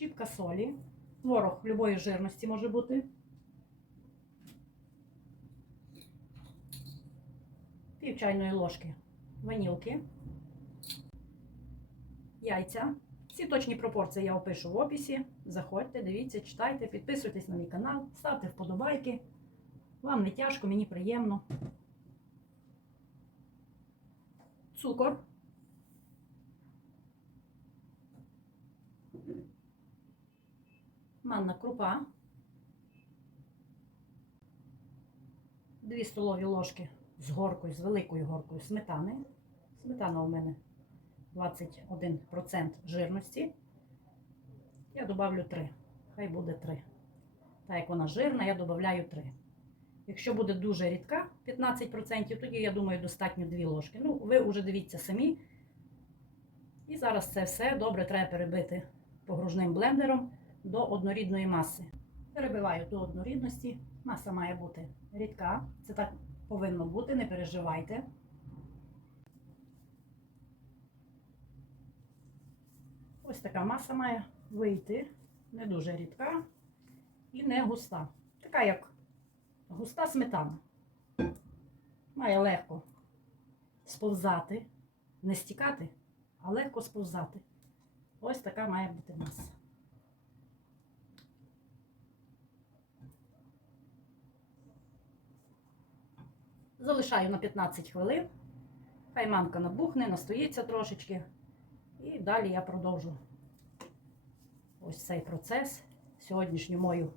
щіпка солі, творог любої жирності може бути. Пів чайної ложки ванілки, яйця. Всі точні пропорції я опишу в описі. Заходьте, дивіться, читайте, підписуйтесь на мій канал, ставте вподобайки. Вам не тяжко, мені приємно. Цукор. Манна крупа. 2 столові ложки з горкою, з великою горкою сметани. Сметана у мене 21% жирності. Я добавлю 3. Хай буде 3. Так як вона жирна, я додаю 3. Якщо буде дуже рідка, 15%, тоді, я думаю, достатньо 2 ложки. Ну, ви вже дивіться самі. І зараз це все добре треба перебити погружним блендером до однорідної маси. Перебиваю до однорідності. Маса має бути рідка. Це так повинно бути, не переживайте. Ось така маса має вийти. Не дуже рідка і не густа. Така, як густа сметана. Має легко сповзати, не стікати, а легко сповзати. Ось така має бути маса. Залишаю на 15 хвилин. Хай манка набухне, настоїться трошечки. І далі я продовжу ось цей процес, сьогоднішню мою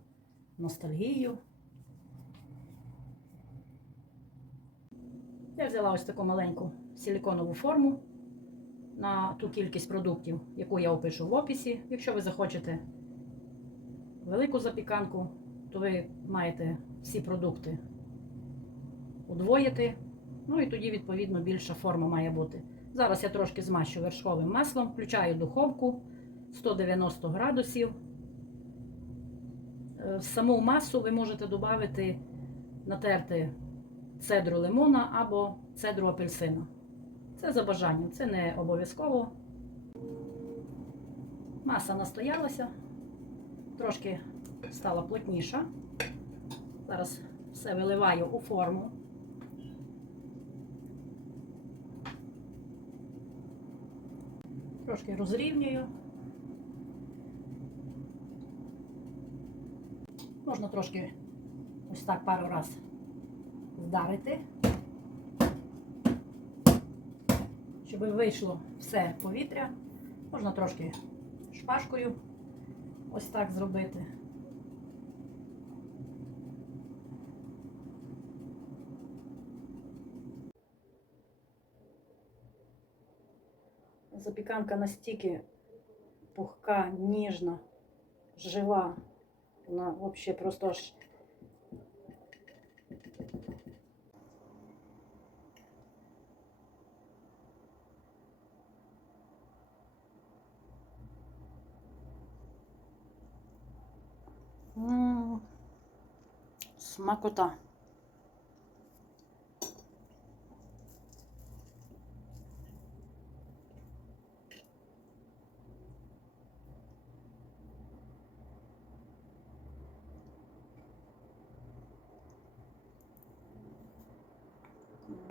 ностальгію. Я взяла ось таку маленьку силіконову форму на ту кількість продуктів, яку я опишу в описі. Якщо ви захочете велику запіканку, то ви маєте всі продукти удвоїти. Ну і тоді, відповідно, більша форма має бути. Зараз я трошки змащу вершковим маслом, включаю духовку 190 градусів. Е, саму масу ви можете додати, натерти цедру лимона або цедру апельсина. Це за бажанням, це не обов'язково. Маса настоялася, трошки стала плотніша. Зараз все виливаю у форму. Трошки розрівнюю. Можна трошки ось так пару раз вдарити, щоб вийшло все повітря. Можна трошки шпажкою ось так зробити. Запіканка настільки пухка, ніжна, жива. Вона взагалі просто аж. М, Смакота.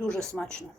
Дуже смачно.